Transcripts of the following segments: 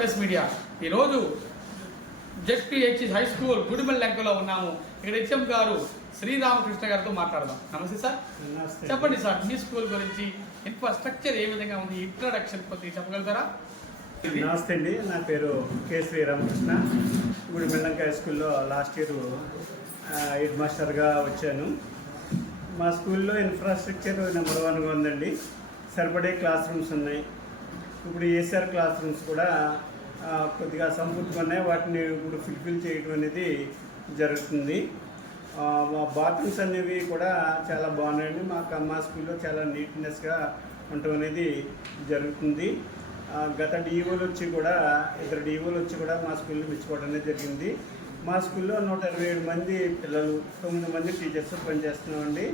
MS media ఈరోజు ZPH high school గుడిమెల్లంకలో ఉన్నాము. ఇక్కడ హెచ్ఎం గారు శ్రీరామకృష్ణ గారితో మాట్లాడదాం. నమస్తే సార్. చెప్పండి సార్, మీ స్కూల్ గురించి ఇన్ఫ్రాస్ట్రక్చర్ ఏ విధంగా ఉంది, ఇంట్రడక్షన్ కొద్దిగా చెప్పగలుగుతారా? నమస్తే అండి, నా పేరు కె శ్రీరామకృష్ణ. గుడిమెల్లంక హై స్కూల్లో లాస్ట్ ఇయర్ హెడ్ మాస్టర్గా వచ్చాను. మా స్కూల్లో ఇన్ఫ్రాస్ట్రక్చర్ నెంబర్ 1గా ఉందండి. సరిపడే క్లాస్ రూమ్స్ ఉన్నాయి. ఇప్పుడు ఏసీఆర్ క్లాస్ రూమ్స్ కూడా కొద్దిగా సంపూర్తిగా ఉన్నాయి. వాటిని ఇప్పుడు ఫుల్ఫిల్ చేయడం అనేది జరుగుతుంది. బాత్రూమ్స్ అనేవి కూడా చాలా బాగున్నాయండి. మా స్కూల్లో చాలా నీట్నెస్గా ఉండటం అనేది జరుగుతుంది. గత డిఈఓలు వచ్చి కూడా ఇద్దరు డిఈఓలు వచ్చి కూడా మా స్కూల్లో మెచ్చుకోవడం అనేది జరిగింది. మా స్కూల్లో 127 మంది పిల్లలు, 9 మంది టీచర్స్ పనిచేస్తున్నామండి.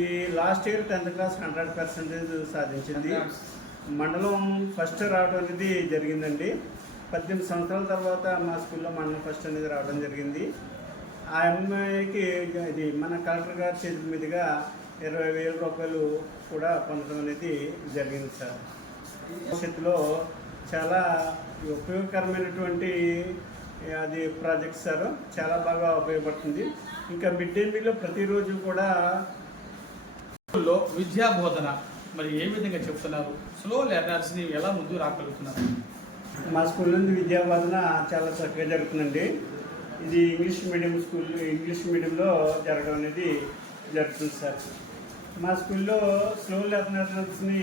ఈ లాస్ట్ ఇయర్ 10th క్లాస్ 100% సాధించింది. మండలం ఫస్ట్ రావడం అనేది జరిగిందండి. 18 సంవత్సరాల తర్వాత మా స్కూల్లో మండలం ఫస్ట్ అనేది రావడం జరిగింది. ఆ అమ్మాయికి ఇది మన కలెక్టర్ గారి చేతుల మీదుగా 20,000 రూపాయలు కూడా పొందడం అనేది జరిగింది సార్. భవిష్యత్తులో చాలా ఉపయోగకరమైనటువంటి అది ప్రాజెక్ట్ సార్, చాలా బాగా ఉపయోగపడుతుంది. ఇంకా మిడ్ డే మీల్లో ప్రతిరోజు కూడా స్కూల్లో విద్యా బోధన మరి ఏ విధంగా చెప్తున్నారు? స్లో లెర్నర్స్ని ఎలా ముందు రాగలుగుతున్నారు? మా స్కూల్ నుండి విద్యా బోధన చాలా చక్కగా జరుగుతుందండి. ఇది ఇంగ్లీష్ మీడియం స్కూల్, ఇంగ్లీష్ మీడియంలో జరగడం అనేది జరుగుతుంది సార్. మా స్కూల్లో స్లో లెర్నర్స్ని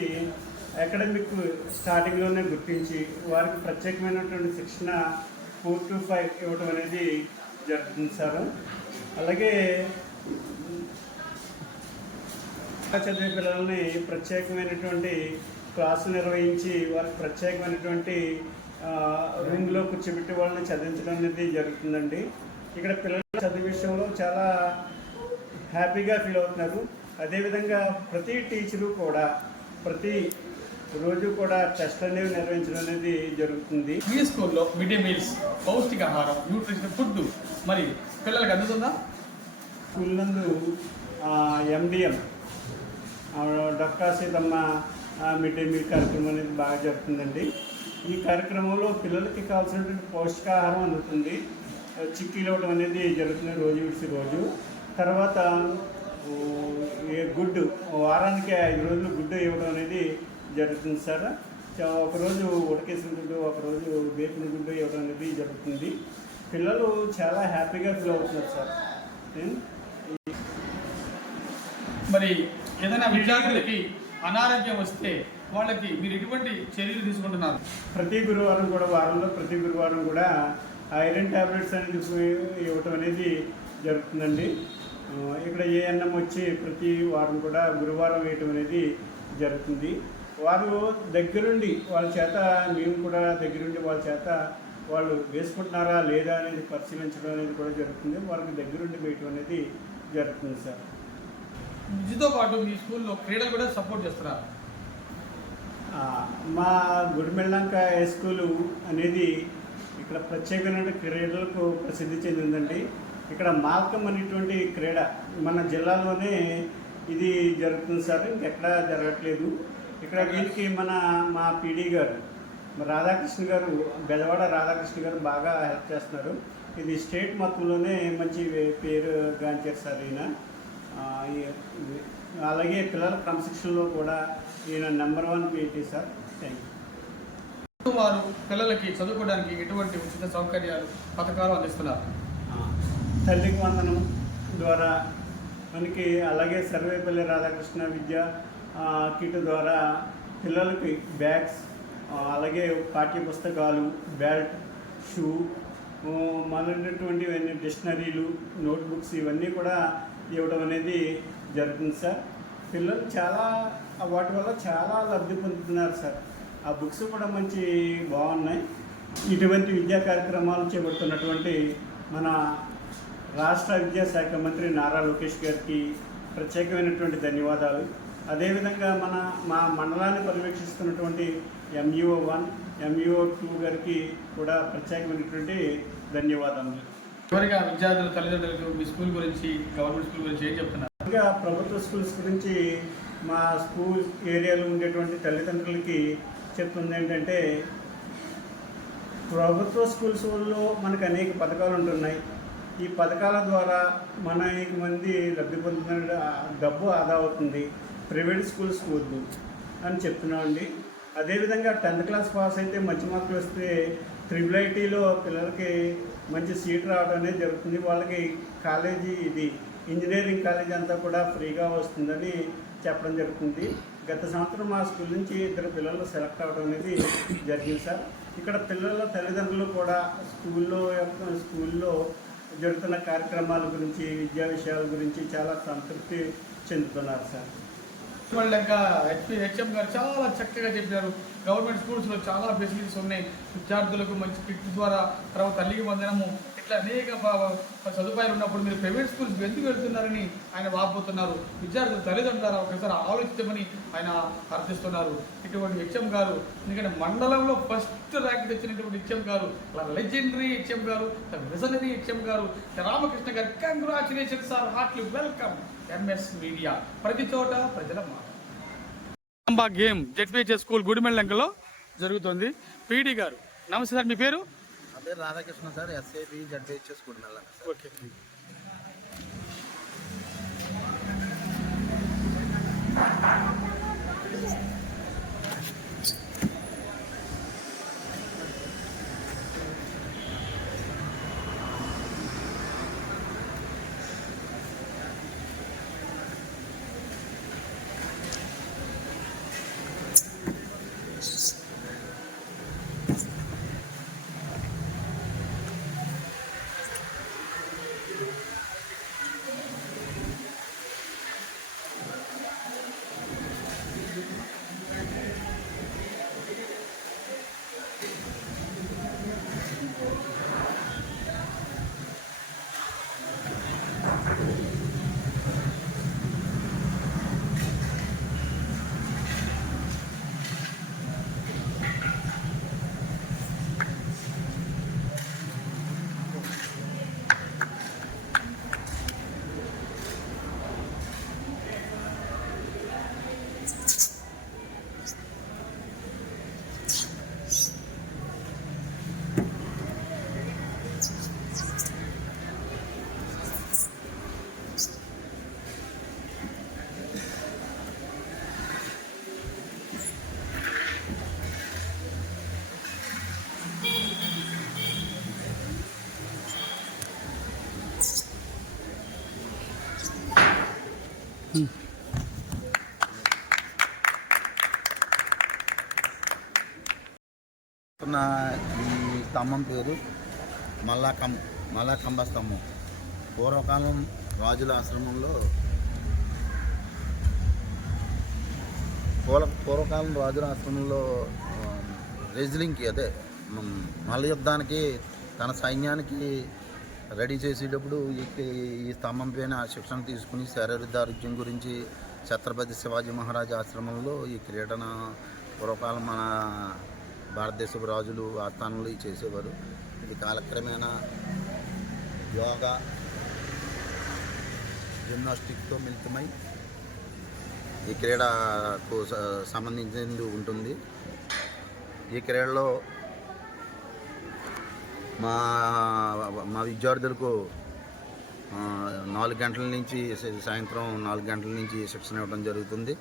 అకాడమిక్ స్టార్టింగ్లోనే గుర్తించి వారికి ప్రత్యేకమైనటువంటి శిక్షణ 4 to 5 ఇవ్వడం అనేది జరుగుతుంది సార్. అలాగే చదివే పిల్లల్ని ప్రత్యేకమైనటువంటి క్లాసులు నిర్వహించి వారికి ప్రత్యేకమైనటువంటి రూమ్లో కూర్చోబెట్టి వాళ్ళని చదివించడం అనేది జరుగుతుందండి. ఇక్కడ పిల్లల చదువు విషయంలో చాలా హ్యాపీగా ఫీల్ అవుతున్నారు. అదేవిధంగా ప్రతి టీచరు కూడా ప్రతి రోజు కూడా టెస్ట్ అనేవి నిర్వహించడం అనేది జరుగుతుంది. మీ స్కూల్లో మిడ్ డే మీల్స్, పౌష్టికాహారం, న్యూట్రిషన్ ఫుడ్ మరి పిల్లలకు అందుతుందా? స్కూల్ నందు MDM Dokka Seethamma mid day meal కార్యక్రమం అనేది బాగా జరుగుతుందండి. ఈ కార్యక్రమంలో పిల్లలకి కావాల్సినటువంటి పౌష్టికాహారం అందుతుంది. చిక్కీలు ఇవ్వడం అనేది జరుగుతుంది రోజు విడిచి రోజు. తర్వాత గుడ్డు వారానికి 5 రోజులు గుడ్డు ఇవ్వడం అనేది జరుగుతుంది సార్. ఒకరోజు ఉడకేసిన గుడ్డు, ఒకరోజు వేపిన గుడ్డు ఇవ్వడం అనేది జరుగుతుంది. పిల్లలు చాలా హ్యాపీగా ఫీల్ అవుతున్నారు సార్. మరి ఏదైనా విద్యార్థులకి అనారోగ్యం వస్తే వాళ్ళకి మీరు ఎటువంటి చర్యలు తీసుకుంటున్నారు? ప్రతి గురువారం కూడా, వారంలో ప్రతి గురువారం కూడా ఐరన్ ట్యాబ్లెట్స్ అనేది ఇవ్వటం అనేది జరుగుతుందండి. ఇక్కడ ANM వచ్చి ప్రతి వారం కూడా గురువారం వేయటం అనేది జరుగుతుంది. వారు దగ్గరుండి వాళ్ళ చేత, మేము కూడా దగ్గరుండి వాళ్ళ చేత వాళ్ళు వేసుకుంటున్నారా లేదా అనేది పరిశీలించడం అనేది కూడా జరుగుతుంది. వాళ్ళకి దగ్గరుండి వేయటం అనేది జరుగుతుంది సార్. విద్యతో పాటు మీ స్కూల్లో క్రీడలు కూడా సపోర్ట్ చేస్తున్నారు? మా గుడిమెల్లంక హై స్కూలు అనేది ఇక్కడ ప్రత్యేకమైన క్రీడలకు ప్రసిద్ధి చెందిందండి. ఇక్కడ మాల్కం అనేటువంటి క్రీడ మన జిల్లాలోనే ఇది జరుగుతుంది సార్, ఇంకెక్కడా జరగట్లేదు. ఇక్కడ వీరికి మా PD గారు రాధాకృష్ణ గారు, బెజవాడ రాధాకృష్ణ గారు బాగా హెల్ప్ చేస్తున్నారు. ఇది స్టేట్ మొత్తంలోనే మంచి పేరు గాంచారు సార్ ఈయన. అలాగే పిల్లల క్రమశిక్షణలో కూడా ఈయన number 1 PT sir. Thank you. వారు పిల్లలకి చదువుకోవడానికి ఎటువంటి ఉచిత సౌకర్యాలు, పథకాలు అందిస్తున్నారు? తల్లికి వందనం ద్వారా మనకి, అలాగే సర్వేపల్లి రాధాకృష్ణ విద్య కిట్ ద్వారా పిల్లలకి బ్యాగ్స్, అలాగే పాఠ్య పుస్తకాలు, బెల్ట్, షూ, మొదలైనటువంటివన్నీ డిక్షనరీలు, నోట్బుక్స్ ఇవన్నీ కూడా ఇవ్వడం అనేది జరుగుతుంది సార్. పిల్లలు చాలా వాటి వల్ల చాలా లబ్ధి పొందుతున్నారు సార్. ఆ బుక్స్ కూడా మంచి బాగున్నాయి. ఇటువంటి విద్యా కార్యక్రమాలు చేపడుతున్నటువంటి మన రాష్ట్ర విద్యాశాఖ మంత్రి నారా లోకేష్ గారికి ప్రత్యేకమైనటువంటి ధన్యవాదాలు. అదేవిధంగా మా మండలాన్ని పర్యవేక్షిస్తున్నటువంటి MUO 1, MUO 2 గారికి కూడా ప్రత్యేకమైనటువంటి ధన్యవాదాలు. చివరిగా విద్యార్థుల తల్లిదండ్రులకు మీ స్కూల్ గురించి, గవర్నమెంట్ స్కూల్ గురించి ఏం చెప్తున్నారు? ఇంకా ప్రభుత్వ స్కూల్స్ గురించి మా స్కూల్ ఏరియాలో ఉండేటువంటి తల్లిదండ్రులకి చెప్తుంది ఏంటంటే, ప్రభుత్వ స్కూల్స్లో మనకు అనేక పథకాలు ఉంటున్నాయి. ఈ పథకాల ద్వారా మన అనేక మంది లబ్ధి పొందుతున్న డబ్బు ఆదా అవుతుంది. ప్రైవేట్ స్కూల్స్ వద్దు అని చెప్తున్నామండి. అదేవిధంగా 10th క్లాస్ పాస్ అయితే మంచి మార్కులు వస్తే IIITలో పిల్లలకి మంచి సీట్ రావడం అనేది జరుగుతుంది. వాళ్ళకి కాలేజీ ఇది ఇంజనీరింగ్ కాలేజీ అంతా కూడా ఫ్రీగా వస్తుందని చెప్పడం జరుగుతుంది. గత సంవత్సరం మా స్కూల్ నుంచి 2 పిల్లలు సెలెక్ట్ అవ్వడం అనేది జరిగింది సార్. ఇక్కడ పిల్లల తల్లిదండ్రులు కూడా స్కూల్లో జరుగుతున్న కార్యక్రమాల గురించి, విద్యా విషయాల గురించి చాలా సంతృప్తి చెందుతున్నారు సార్. ఇంకా హెచ్ఎం గారు చాలా చక్కగా చెప్పారు. గవర్నమెంట్ స్కూల్స్లో చాలా ఫెసిలిటీస్ ఉన్నాయి. విద్యార్థులకు మంచి కిట్ ద్వారా, తర్వాత తల్లికి వందనము, ఇట్లా అనేక సదుపాయాలు ఉన్నప్పుడు మీరు ప్రైవేట్ స్కూల్స్ ఎందుకు వెళ్తున్నారని ఆయన వాపోతున్నారు. విద్యార్థులు తల్లిదండ్రులు ఒకసారి ఆలోచించమని ఆయన అర్థిస్తున్నారు. ఇటువంటి హెచ్ఎం గారు, ఎందుకంటే మండలంలో ఫస్ట్ ర్యాంక్ తెచ్చినటువంటి హెచ్ఎం గారు, లెజెండరీ హెచ్ఎం గారు, విజనరీ హెచ్ఎం గారు రామకృష్ణ గారు, congratulations sir, heartly welcome MS media. ప్రతి చోట ప్రజల మాట. గేమ్ జెడ్పీహెచ్ఎస్ స్కూల్ గుడిమెల్లంకలో జరుగుతుంది. పీడీ గారు నమస్తే సార్, మీ పేరు? నా పేరు Radhakrishna sir, SIP ZPHS Gudimella. Okay. ఈ స్తంభం పేరు మల్లాకంబ స్తంభం. పూర్వకాలం రాజుల ఆశ్రమంలో రెజ్లింగ్కి, అదే మల్ల యుద్ధానికి తన సైన్యానికి రెడీ చేసేటప్పుడు ఈ స్తంభం పైన శిక్షణ తీసుకుని శరీరదారుఢ్యం గురించి ఛత్రపతి శివాజీ మహారాజ్ ఆశ్రమంలో ఈ క్రీడన పూర్వకాలం మన భారతదేశపు రాజులు ఆస్థానంలో చేసేవారు. ఇది కాలక్రమేణా యోగా, జిమ్నాస్టిక్తో మిళితమై ఈ క్రీడకు సంబంధించింది ఉంటుంది. ఈ క్రీడలో మా విద్యార్థులకు 4 గంటల నుంచి సాయంత్రం 4 గంటల నుంచి శిక్షణ ఇవ్వడం జరుగుతుంది.